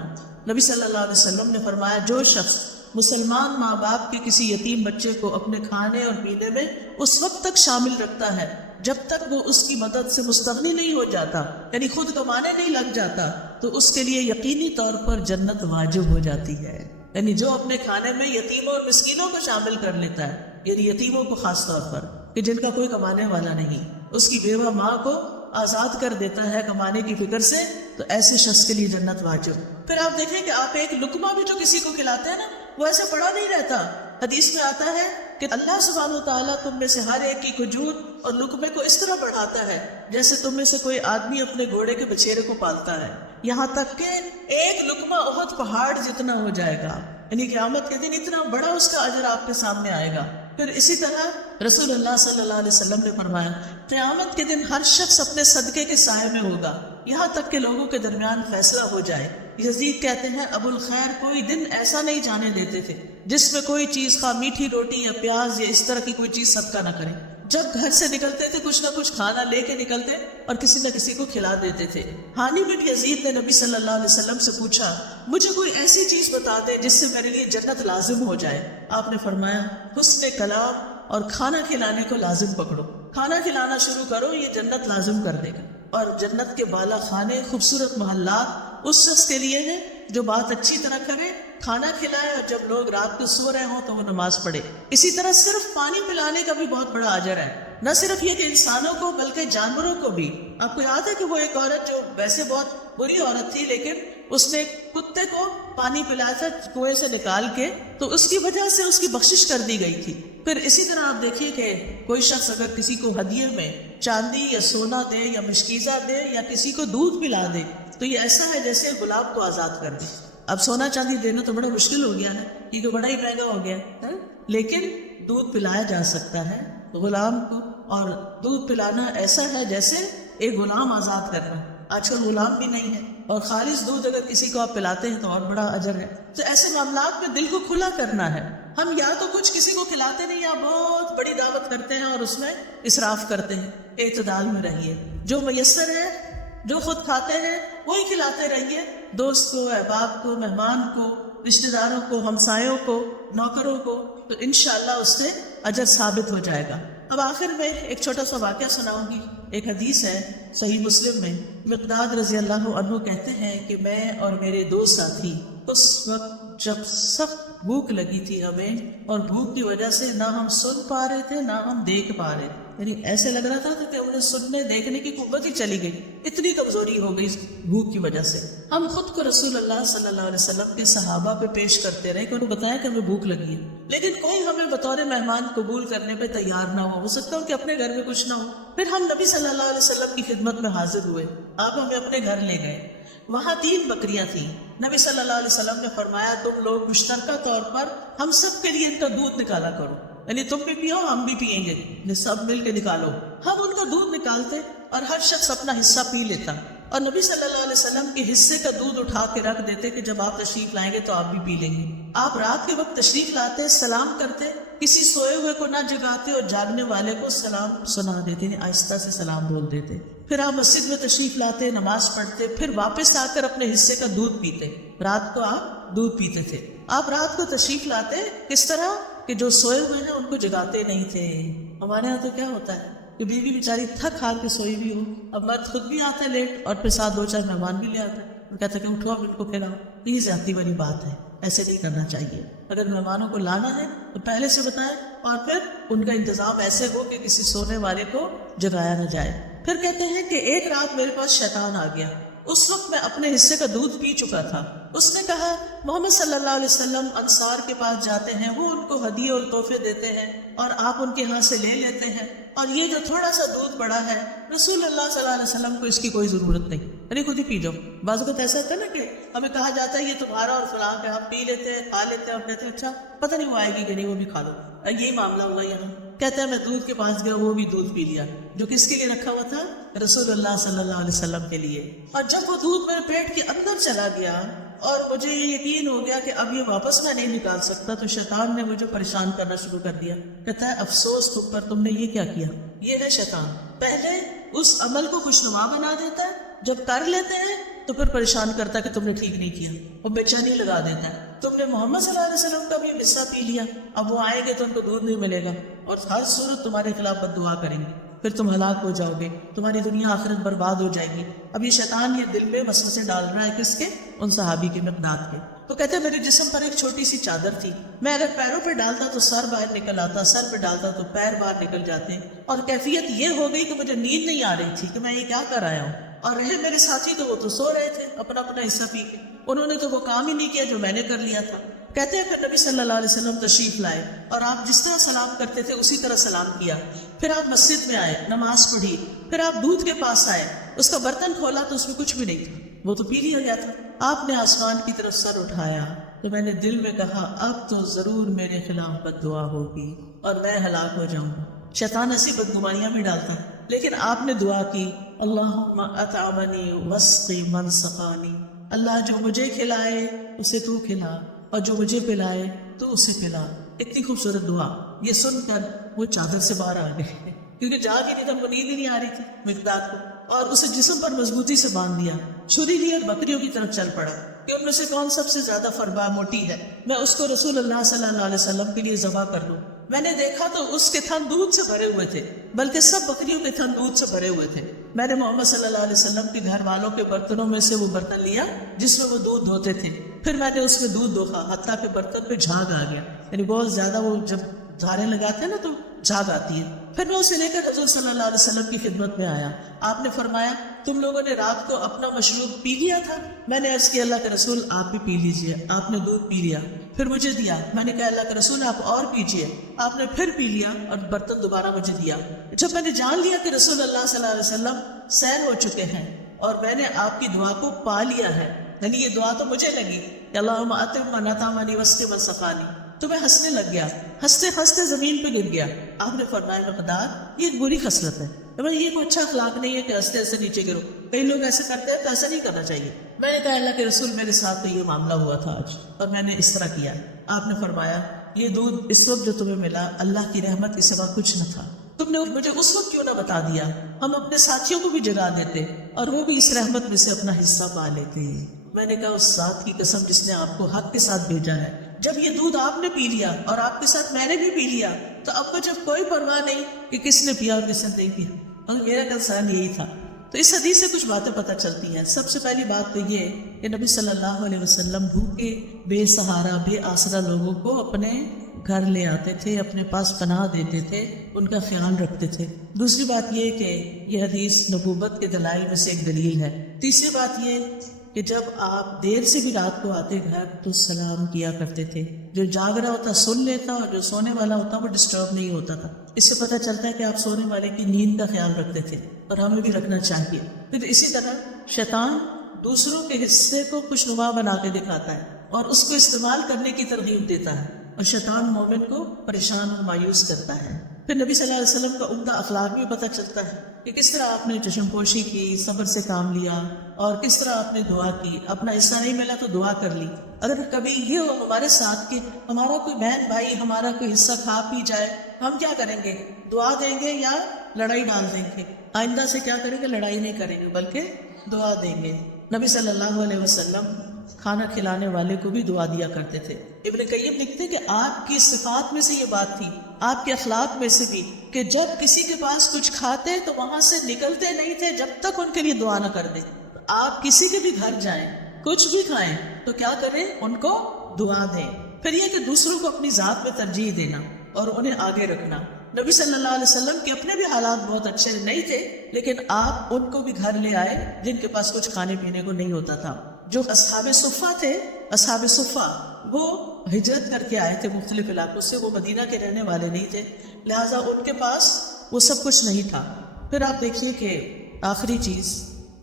نبی صلی اللہ علیہ وسلم نے فرمایا جو شخص مسلمان ماں باپ کے کسی یتیم بچے کو اپنے کھانے اور پینے میں اس وقت تک شامل رکھتا ہے جب تک وہ اس کی مدد سے مستغنی نہیں ہو جاتا، یعنی خود کمانے نہیں لگ جاتا، تو اس کے لیے یقینی طور پر جنت واجب ہو جاتی ہے۔ یعنی جو اپنے کھانے میں یتیموں اور مسکینوں کو شامل کر لیتا ہے، یعنی یتیموں کو خاص طور پر کہ جن کا کوئی کمانے والا نہیں، اس کی بیوہ ماں کو آزاد کر دیتا ہے کمانے کی فکر سے، تو ایسے شخص کے لیے جنت واجب۔ پھر آپ دیکھیں کہ آپ ایک لقمہ بھی جو کسی کو کھلاتے ہیں نا، وہ ایسے پڑا نہیں رہتا۔ حدیث میں آتا ہے کہ اللہ سبحانہ وتعالیٰ تم میں سے ہر ایک کی کھجور اور لقمے کو اس طرح بڑھاتا ہے جیسے تم میں سے کوئی آدمی اپنے گھوڑے کے بچھیرے کو پالتا ہے، یہاں تک کہ ایک لقمہ احد پہاڑ جتنا ہو جائے گا، یعنی قیامت کے دن اتنا بڑا اس کا اجر آپ کے سامنے آئے گا۔ پھر اسی طرح رسول اللہ صلی اللہ علیہ وسلم نے فرمایا قیامت کے دن ہر شخص اپنے صدقے کے سائے میں ہوگا یہاں تک کہ لوگوں کے درمیان فیصلہ ہو جائے۔ یزید کہتے ہیں ابو الخیر کوئی دن ایسا نہیں جانے دیتے تھے جس میں کوئی چیز خواہ میٹھی روٹی یا پیاز یا اس طرح کی کوئی چیز صدقہ نہ کرے۔ جب گھر سے نکلتے تھے کچھ نہ کچھ کھانا لے کے نکلتے اور کسی نہ کسی کو کھلا دیتے تھے۔ ہانی بن یزید نے نبی صلی اللہ علیہ وسلم سے پوچھا مجھے کوئی ایسی چیز بتا دے جس سے میرے لیے جنت لازم ہو جائے۔ آپ نے فرمایا حسن کلام اور کھانا کھلانے کو لازم پکڑو، کھانا کھلانا شروع کرو، یہ جنت لازم کر دے گا۔ اور جنت کے بالا خانے، خوبصورت محلات اس شخص کے لیے ہیں جو بات اچھی طرح کرے، کھانا کھلائے، اور جب لوگ رات کو سو رہے ہوں تو وہ نماز پڑھے۔ اسی طرح صرف پانی پلانے کا بھی بہت بڑا اجر ہے، نہ صرف یہ کہ انسانوں کو بلکہ جانوروں کو بھی۔ آپ کو یاد ہے کہ وہ ایک عورت جو ویسے بہت بری عورت تھی لیکن اس نے کتے کو پانی پلایا تھا کنویں سے نکال کے، تو اس کی وجہ سے اس کی بخشش کر دی گئی تھی۔ پھر اسی طرح آپ دیکھیے کہ کوئی شخص اگر کسی کو ہدیے میں چاندی یا سونا دے یا مشکیزہ دے یا کسی کو دودھ پلا دے تو یہ ایسا ہے جیسے غلام کو آزاد کر دے۔ اب سونا چاندی دینا تو بڑا مشکل ہو گیا ہے، یہ تو بڑا ہی مہنگا ہو گیا ہے، لیکن دودھ پلایا جا سکتا ہے غلام کو، اور دودھ پلانا ایسا ہے جیسے ایک غلام آزاد کرنا۔ آج کل غلام بھی نہیں ہے، اور خالص دودھ اگر کسی کو آپ پلاتے ہیں تو اور بڑا اجر ہے۔ تو ایسے معاملات میں دل کو کھلا کرنا ہے۔ ہم یا تو کچھ کسی کو کھلاتے نہیں یا بہت بڑی دعوت کرتے ہیں اور اس میں اسراف کرتے ہیں۔ اعتدال میں رہیے، جو میسر ہے، جو خود کھاتے ہیں وہی کھلاتے رہیے، دوست کو، احباب کو، مہمان کو، رشتہ داروں کو، ہمسایوں کو، نوکروں کو، تو انشاءاللہ اس سے اجر ثابت ہو جائے گا۔ اب آخر میں ایک چھوٹا سا واقعہ سناؤں گی۔ ایک حدیث ہے صحیح مسلم میں، مقداد رضی اللہ عنہ کہتے ہیں کہ میں اور میرے دو ساتھی اس وقت جب سخت بھوک لگی تھی ہمیں، اور بھوک کی وجہ سے نہ ہم سن پا رہے تھے نہ ہم دیکھ پا رہے تھے، یعنی ایسے لگ رہا تھا کہ انہیں سننے دیکھنے کی قوت ہی چلی گئی، اتنی کمزوری ہو گئی بھوک کی وجہ سے۔ ہم خود کو رسول اللہ صلی اللہ علیہ وسلم کے صحابہ پہ پیش کرتے رہے کہ انہیں بتایا کہ ہمیں بھوک لگی ہے، لیکن کوئی ہمیں بطور مہمان قبول کرنے پہ تیار نہ ہو سکتا ہو کہ اپنے گھر میں کچھ نہ ہو۔ پھر ہم نبی صلی اللہ علیہ وسلم کی خدمت میں حاضر ہوئے، آپ ہمیں اپنے گھر لے گئے، وہاں 3 بکریاں تھیں۔ نبی صلی اللہ علیہ وسلم نے فرمایا تم لوگ مشترکہ طور پر ہم سب کے لیے ان کا دودھ نکالا کرو، یعنی تم بھی پیو ہم بھی پیئیں گے، سب مل کے نکالو۔ ہم ان کا دودھ نکالتے اور ہر شخص اپنا حصہ پی لیتا، اور نبی صلی اللہ علیہ وسلم کے حصے کا دودھ اٹھا کے رکھ دیتے کہ جب آپ تشریف لائیں گے تو آپ بھی پی لیں گے۔ آپ رات کے وقت تشریف لاتے، سلام کرتے، کسی سوئے ہوئے کو نہ جگاتے اور جاگنے والے کو سلام سنا دیتے، آہستہ سے سلام بول دیتے۔ پھر آپ مسجد میں تشریف لاتے، نماز پڑھتے، پھر واپس آ کر اپنے حصے کا دودھ پیتے۔ رات کو آپ دودھ پیتے تھے۔ آپ رات کو تشریف لاتے کس طرح کہ جو سوئے ہوئے ہیں ان کو جگاتے نہیں تھے۔ ہمارے یہاں تو کیا ہوتا ہے کہ بیوی بیچاری تھک ہار کے سوئی ہوئی ہو، اب مرد خود بھی آتا ہے لیٹ اور پھر ساتھ 2-4 مہمان بھی لے آتے ہیں، اور کہتے ہیں کہ اٹھو اب ان کو کھلاؤ۔ یہ زیادتی والی بات ہے، ایسے نہیں کرنا چاہیے۔ اگر مہمانوں کو لانا ہے تو پہلے سے بتائیں، اور پھر ان کا انتظام ایسے ہو کہ کسی سونے والے کو جگایا نہ جائے۔ پھر کہتے ہیں کہ ایک رات میرے پاس شیطان آ گیا، اس وقت میں اپنے حصے کا دودھ پی چکا تھا۔ اس نے کہا محمد صلی اللہ علیہ وسلم انصار کے پاس جاتے ہیں، وہ ان کو ہدیے اور تحفے دیتے ہیں اور آپ ان کے ہاں سے لے لیتے ہیں، اور یہ جو تھوڑا سا دودھ پڑا ہے رسول اللہ صلی اللہ علیہ وسلم کو اس کی کوئی ضرورت نہیں، یعنی خود ہی پی جاؤ۔ بعض اوقات ایسا ہوتا ہے نا کہ ہمیں کہا جاتا ہے یہ تمہارا اور فلاں کا، ہم پی لیتے ہیں، کھا لیتے ہیں، اور کہتے ہیں اچھا پتہ نہیں وہ آئے گی کہ نہیں، وہ بھی کھا لو۔ یہی معاملہ ہوا یہاں۔ کہتے ہیں میں دودھ کے پاس گیا، وہ بھی دودھ پی لیا، جو کس کے لیے رکھا ہوا تھا؟ رسول اللہ صلی اللہ علیہ وسلم کے لیے۔ اور جب وہ دودھ میرے پیٹ کے اندر چلا گیا اور مجھے یہ یقین ہو گیا کہ اب یہ واپس میں نہیں نکال سکتا، تو شیطان نے مجھے پریشان کرنا شروع کر دیا۔ کہتا ہے افسوس تم پر، تم نے یہ کیا کیا؟ یہ ہے شیطان، پہلے اس عمل کو خوشنما بنا دیتا ہے، جب کر لیتے ہیں تو پھر پریشان کرتا ہے کہ تم نے ٹھیک نہیں کیا، وہ بے چینی لگا دیتا ہے۔ تم نے محمد صلی اللہ علیہ وسلم کا بھی حصہ پی لیا، اب وہ آئیں گے تو ان کو دودھ نہیں ملے گا اور ہر صورت تمہارے خلاف بد دعا کریں گے، پھر تم ہلاک ہو جاؤ گے، تمہاری دنیا آخرت برباد ہو جائے گی۔ اب یہ شیطان یہ دل میں وسوسے ڈال رہا ہے کس کے؟ ان صحابی کے، مقداد کے۔ تو کہتے ہیں میرے جسم پر ایک چھوٹی سی چادر تھی، میں اگر پیروں پہ ڈالتا تو سر باہر نکل آتا، سر پہ ڈالتا تو پیر باہر نکل جاتے، اور کیفیت یہ ہو گئی کہ مجھے نیند نہیں آ رہی تھی کہ میں یہ کیا کر آیا ہوں۔ اور رہے میرے ساتھی تو وہ تو سو رہے تھے اپنا اپنا حصہ پی کے، انہوں نے تو وہ کام ہی نہیں کیا جو میں نے کر لیا تھا۔ کہتے ہیں پھر نبی صلی اللہ علیہ وسلم تشریف لائے اور آپ جس طرح سلام کرتے تھے اسی طرح سلام کیا، پھر آپ مسجد میں آئے، نماز پڑھی، پھر آپ دودھ کے پاس آئے، اس کا برتن کھولا تو اس میں کچھ بھی نہیں تھا، وہ تو پی لیا گیا تھا۔ آپ نے آسمان کی طرف سر اٹھایا تو میں نے دل میں کہا اب تو ضرور میرے خلاف بد دعا ہوگی اور میں ہلاک ہو جاؤں گا۔ شیطان ایسی بدگمانیاں میں ڈالتا ہے، لیکن آپ نے دعا کی اللہم اطعمنی واسقی من سقانی، اللہ جو مجھے کھلائے اسے تو کھلا اور جو مجھے پلائے تو اسے پلا۔ اتنی خوبصورت دعا، یہ سن کر وہ چادر سے باہر آ گئے کیونکہ جاگ ہی نہیں تھا، نیند ہی نہیں آ رہی تھی مقداد کو، اور اسے جسم پر مضبوطی سے باندھ دیا، چھری لی اور بکریوں کی طرف چل پڑا کہ ان میں سے کون سب سے زیادہ فربا موٹی ہے، میں اس کو رسول اللہ صلی اللہ علیہ وسلم کے لیے ذبح کر لوں۔ میں نے دیکھا تو اس کے تھن دودھ سے بھرے ہوئے تھے، بلکہ سب بکریوں کے تھن دودھ سے بھرے ہوئے تھے۔ میں نے محمد صلی اللہ علیہ وسلم کے گھر والوں کے برتنوں میں سے وہ برتن لیا جس میں وہ دودھ دھوتے تھے، پھر میں نے اس میں دودھ دوخا حتیٰ کہ برتن پہ جھاگ آ گیا، یعنی بہت زیادہ وہ جب دھاریں لگاتے ہیں نا تو جھاگ آتی ہے۔ پھر میں اسے لے کر حضور صلی اللہ علیہ وسلم کی خدمت میں آیا، آپ نے فرمایا تم لوگوں نے رات کو اپنا مشروب پی لیا تھا؟ میں نے عرض کیا اللہ کے رسول آپ بھی پی لیجئے، آپ نے دودھ پی لیا، پھر مجھے دیا، میں نے کہا اللہ کے رسول آپ اور پیجئے، آپ نے پھر پی لیا اور برتن دوبارہ مجھے دیا۔ جب میں نے جان لیا کہ رسول اللہ صلی اللہ علیہ وسلم سیر ہو چکے ہیں اور میں نے آپ کی دعا کو پا لیا ہے، یعنی یہ دعا تو مجھے لگی کہ اللہم اطعم من اطعمنی واسقِ من سقانی، تو میں ہنسنے لگ گیا، ہنستے ہنستے زمین پہ گر گیا۔ آپ نے فرمایا مقداد یہ ایک بری خصلت ہے، یہ کوئی اچھا اخلاق نہیں ہے کہ ہنستے ہنستے نیچے گرو، کئی لوگ ایسے کرتے ہیں تو ایسا نہیں کرنا چاہیے۔ میں نے کہا اللہ کے رسول میرے ساتھ تو یہ معاملہ ہوا تھا آج اور میں نے اس طرح کیا۔ آپ نے فرمایا یہ دودھ اس وقت جو تمہیں ملا اللہ کی رحمت کے سوا کچھ نہ تھا، تم نے مجھے اس وقت کیوں نہ بتا دیا، ہم اپنے ساتھیوں کو بھی جگا دیتے اور وہ بھی اس رحمت میں سے اپنا حصہ پا لیتے۔ میں نے کہا اس ذات کی قسم جس نے آپ کو حق کے ساتھ بھیجا ہے، جب یہ دودھ آپ نے پی لیا اور آپ کے ساتھ میں نے بھی پی لیا تو اب مجھے کوئی پرواہ نہیں کہ کس نے پیا اور کس نے نہیں پیا، اور میرا کنسرن یہی تھا۔ تو اس حدیث سے کچھ باتیں پتہ چلتی ہیں۔ سب سے پہلی بات تو یہ کہ نبی صلی اللہ علیہ وسلم بھوکے بے سہارا بے آسرا لوگوں کو اپنے گھر لے آتے تھے، اپنے پاس پناہ دیتے تھے، ان کا خیال رکھتے تھے۔ دوسری بات یہ کہ یہ حدیث نبوت کے دلائل میں سے ایک دلیل ہے۔ تیسری بات یہ کہ جب آپ دیر سے بھی رات کو آتے گھر تو سلام کیا کرتے تھے، جو جاگ رہا ہوتا سن لیتا اور جو سونے والا ہوتا وہ ڈسٹرب نہیں ہوتا تھا۔ اس سے پتہ چلتا ہے کہ آپ سونے والے کی نیند کا خیال رکھتے تھے اور ہمیں بھی رکھنا چاہیے۔ پھر اسی طرح شیطان دوسروں کے حصے کو خوشنما بنا کے دکھاتا ہے اور اس کو استعمال کرنے کی ترغیب دیتا ہے، اور شیطان مومن کو پریشان اور مایوس کرتا ہے۔ پھر نبی صلی اللہ علیہ وسلم کا عمدہ اخلاق بھی پتہ چلتا ہے کہ کس طرح آپ نے چشم پوشی کی، صبر سے کام لیا، اور کس طرح آپ نے دعا کی، اپنا حصہ نہیں ملا تو دعا کر لی۔ اگر کبھی یہ ہو ہمارے ساتھ کہ ہمارا کوئی بہن بھائی ہمارا کوئی حصہ کھا پی جائے، ہم کیا کریں گے؟ دعا دیں گے یا لڑائی ڈال دیں گے؟ آئندہ سے کیا کریں گے؟ لڑائی نہیں کریں گے بلکہ دعا دیں گے۔ نبی صلی اللہ علیہ وسلم کھانا کھلانے والے کو بھی دعا دیا کرتے تھے۔ ابن قیم لکھتے کہ آپ کی صفات میں سے یہ بات تھی، آپ کے اخلاق میں سے بھی، کہ جب کسی کے پاس کچھ کھاتے تو وہاں سے نکلتے نہیں تھے جب تک ان کے لیے دعا نہ کر دیں۔ آپ کسی کے بھی گھر جائیں، کچھ بھی کھائیں تو کیا کریں؟ ان کو دعا دیں۔ پھر یہ کہ دوسروں کو اپنی ذات میں ترجیح دینا اور انہیں آگے رکھنا۔ نبی صلی اللہ علیہ وسلم کے اپنے بھی حالات بہت اچھے نہیں تھے، لیکن آپ ان کو بھی گھر لے آئے جن کے پاس کچھ کھانے پینے کو نہیں ہوتا تھا۔ جو اصحاب صفہ تھے، اصحاب صفہ وہ ہجرت کر کے آئے تھے مختلف علاقوں سے، وہ مدینہ کے رہنے والے نہیں تھے، لہٰذا ان کے پاس وہ سب کچھ نہیں تھا۔ پھر آپ دیکھیے کہ آخری چیز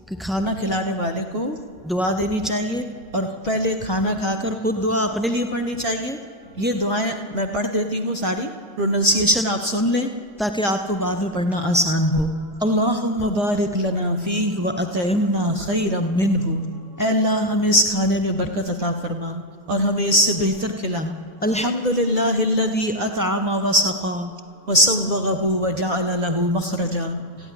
کہ کھانا کھلانے والے کو دعا دینی چاہیے اور پہلے کھانا کھا کر خود دعا اپنے لیے پڑھنی چاہیے۔ یہ دعائیں میں پڑھ دیتی ہوں، ساری پروننسیشن آپ سن لیں تاکہ آپ کو بعد میں پڑھنا آسان ہو۔ اللہم بارک لنا فیہ واطعمنا خیرا منہ، اے اللہ ہمیں اس کھانے میں برکت عطا فرما اور ہمیں اس سے بہتر کھلا۔ الحمدللہ الذی اطعم وسقا وصوغہ وجعل له مخرجا،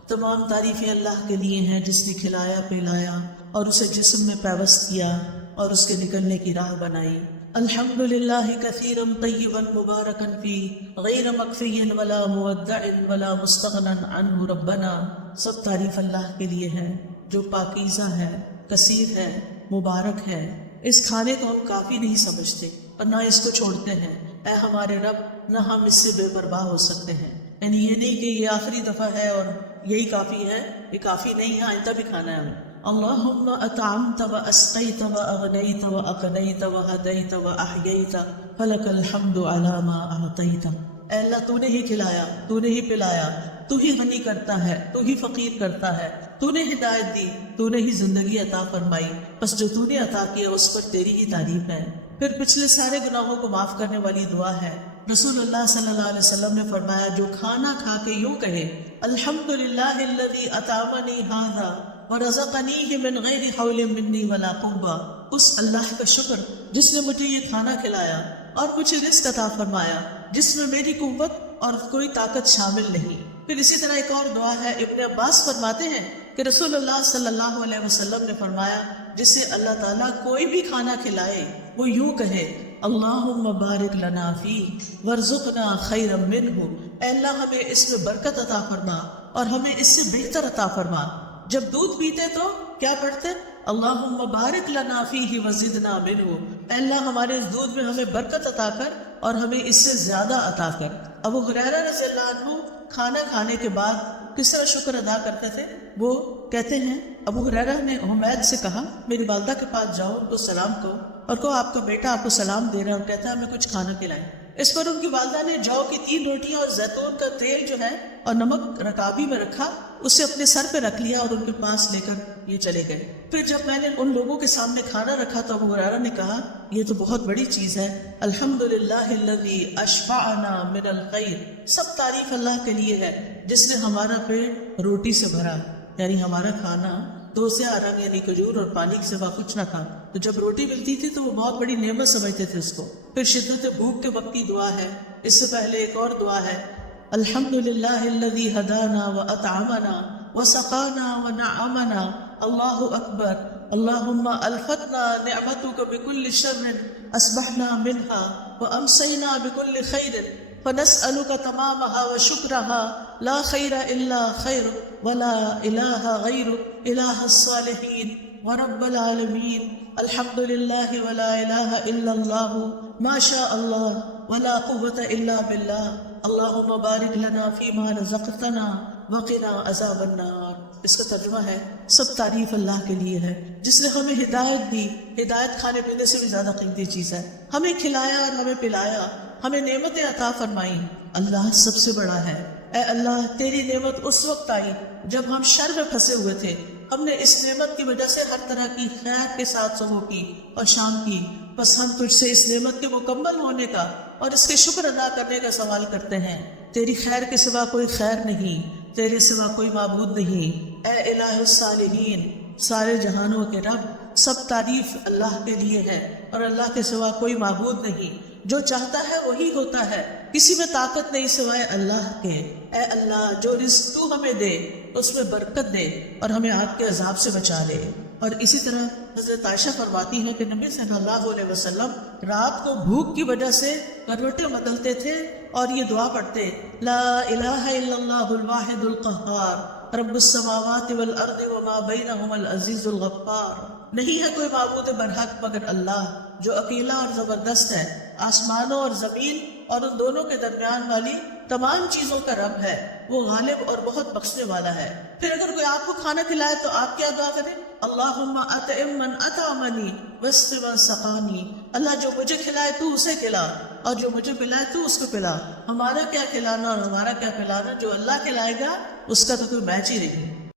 تمام تعریفیں اللہ کے لیے ہیں جس نے کھلایا پلایا اور اسے جسم میں پیوست کیا اور اس کے نکلنے کی راہ بنائی۔ الحمد للہ کثیرا طیبا مبارکا فی غیر مکفی ولا مودع ولا مستغنا عنہ ربنا۔ سب تعریف اللہ کے لیے ہے جو پاکیزہ ہے، کثیر ہے، مبارک ہے۔ اس کھانے کو ہم کافی نہیں سمجھتے اور نہ اس کو چھوڑتے ہیں۔ اے ہمارے رب، نہ ہم اس سے بے پرواہ ہو سکتے ہیں۔ یعنی یہ نہیں کہ یہ آخری دفعہ ہے اور یہی کافی ہے، یہ کافی نہیں ہے، آئندہ بھی کھانا ہے ہمیں۔ اللہم اطعمت و اسقیت و اغنیت و اقنیت و ہدیت و احییت فلک الحمد علی ما اعطیت۔ اے اللہ، تو نے ہی کھلایا، تو نے ہی پلایا، تو ہی غنی کرتا ہے، تو ہی فقیر کرتا ہے، تو نے ہدایت دی، تو نے ہی زندگی عطا فرمائی، بس جو تو نے عطا کیا اس پر تیری ہی تعریف ہے۔ پھر پچھلے سارے گناہوں کو معاف کرنے والی دعا ہے۔ رسول اللہ صلی اللہ علیہ وسلم نے فرمایا جو کھانا کھا کے یوں کہے الحمدللہ الذی اطعمنی ھذا ورزقنیہ من غیر حول منی ولا قوہ، اس اللہ کا شکر جس نے مجھے یہ کھانا کھلایا اور مجھے رزق عطا فرمایا جس میں میری قوت اور کوئی طاقت شامل نہیں۔ پھر اسی طرح ایک اور دعا ہے۔ ابن عباس فرماتے ہیں کہ رسول اللہ صلی اللہ علیہ وسلم نے فرمایا جسے اللہ تعالیٰ کوئی بھی کھانا کھلائے وہ یوں کہے اللہم بارک لنا فی ورزقنا خیرا منہ، اے اللہ ہمیں اس میں برکت عطا فرما اور ہمیں اس سے بہتر عطا فرما۔ جب دودھ پیتے تو کیا پڑھتے؟ اللہم بارک لنا فیہ وزدنا منہ، اے اللہ ہمارے اس دودھ میں ہمیں برکت عطا کر اور ہمیں اس سے زیادہ عطا کر۔ ابو ہریرہ رضی اللہ عنہ کھانا کھانے کے بعد کس طرح شکر ادا کرتے تھے؟ وہ کہتے ہیں ابو ہریرہ نے حمید سے کہا میری والدہ کے پاس جاؤ، ان کو سلام کہو اور کہو آپ کا بیٹا آپ کو سلام دے رہا ہے اور کہتا ہے ہمیں کچھ کھانا کھلائیں۔ اس پر ان کی والدہ نے جو کی 3 روٹیاں اور زیتون کا تیل جو ہے اور نمک رکابی میں رکھا، اسے اپنے سر پہ رکھ لیا اور ان کے پاس لے کر یہ چلے گئے۔ پھر جب میں نے ان لوگوں کے سامنے کھانا رکھا تو ابو ہریرہ نے کہا یہ تو بہت بڑی چیز ہے، الحمدللہ الذی اشبعنا من الخیر، سب تعریف اللہ کے لیے ہے جس نے ہمارا پیٹ روٹی سے بھرا، یعنی ہمارا کھانا 2 سے رنگ یعنی کھجور اور پانی کے سوا کچھ نہ تھا، تو جب روٹی ملتی تھی تو وہ بہت بڑی نعمت سمجھتے تھے اس کو۔ پھر شدت بھوک کے وقت کی دعا ہے۔ اس سے پہلے ایک اور دعا ہے الحمدللہ الذی ہدانا و اطعمنا و سقانا و نعمنا، اللہ اکبر، اللہم الفتنا نعمتک بکل شر اصبحنا منہا و امسینا بکل خیر فنسألك تمامها وشكرها لا خير إلا خير ولا إله غيرك إله الصالحين ورب العالمين الحمد لله ولا إله إلا الله ما شاء الله ولا قوة إلا بالله اللهم بارك لنا فيما رزقتنا وقنا عذاب النار۔ اس کا ترجمہ ہے سب تعریف اللہ کے لیے ہے جس نے ہمیں ہدایت دی۔ ہدایت کھانے پینے سے بھی زیادہ قیمتی چیز ہے۔ ہمیں کھلایا اور ہمیں پلایا، ہمیں نعمتیں عطا فرمائی۔ اللہ سب سے بڑا ہے۔ اے اللہ تیری نعمت اس وقت آئی جب ہم شر میں پھنسے ہوئے تھے، ہم نے اس نعمت کی وجہ سے ہر طرح کی خیر کے ساتھ صبح کی اور شام کی، بس ہم تجھ سے اس نعمت کے مکمل ہونے کا اور اس کے شکر ادا کرنے کا سوال کرتے ہیں۔ تیری خیر کے سوا کوئی خیر نہیں، تیرے سوا کوئی معبود نہیں۔ اے الہ الصالحین، سارے جہانوں کے رب، سب تعریف اللہ کے لیے ہے اور اللہ کے سوا کوئی معبود نہیں۔ جو چاہتا ہے وہی ہوتا ہے، کسی میں طاقت نہیں سوائے اللہ کے۔ اے اللہ جو رزق تو ہمیں دے اس میں برکت دے اور ہمیں آگ کے عذاب سے بچا لے۔ اور اسی طرح حضرت عائشہ فرماتی ہیں کہ نبی صلی اللہ علیہ وسلم رات کو بھوک کی وجہ سے کروٹیں بدلتے تھے اور یہ دعا پڑھتے لا الہ الا اللہ الواحد القہار رب السماوات والارض وما بینہما العزیز الغفار۔ نہیں ہے کوئی معبود برحق مگر اللہ جو اکیلا اور زبردست ہے، آسمانوں اور زمین اور ان دونوں کے درمیان والی تمام چیزوں کا رب ہے، وہ غالب اور بہت بخشنے والا ہے۔ پھر اگر کوئی آپ کو کھانا کھلائے تو آپ کیا دعا کریں؟ اللہم اطعم من اطعمنی واسق من سقانی، اللہ جو مجھے کھلائے تو اسے کھلا اور جو مجھے پلائے تو اس کو پلا۔ ہمارا کیا کھلانا اور ہمارا کیا پلانا، جو اللہ کھلائے گا اس کا تو کوئی میچ ہی نہیں۔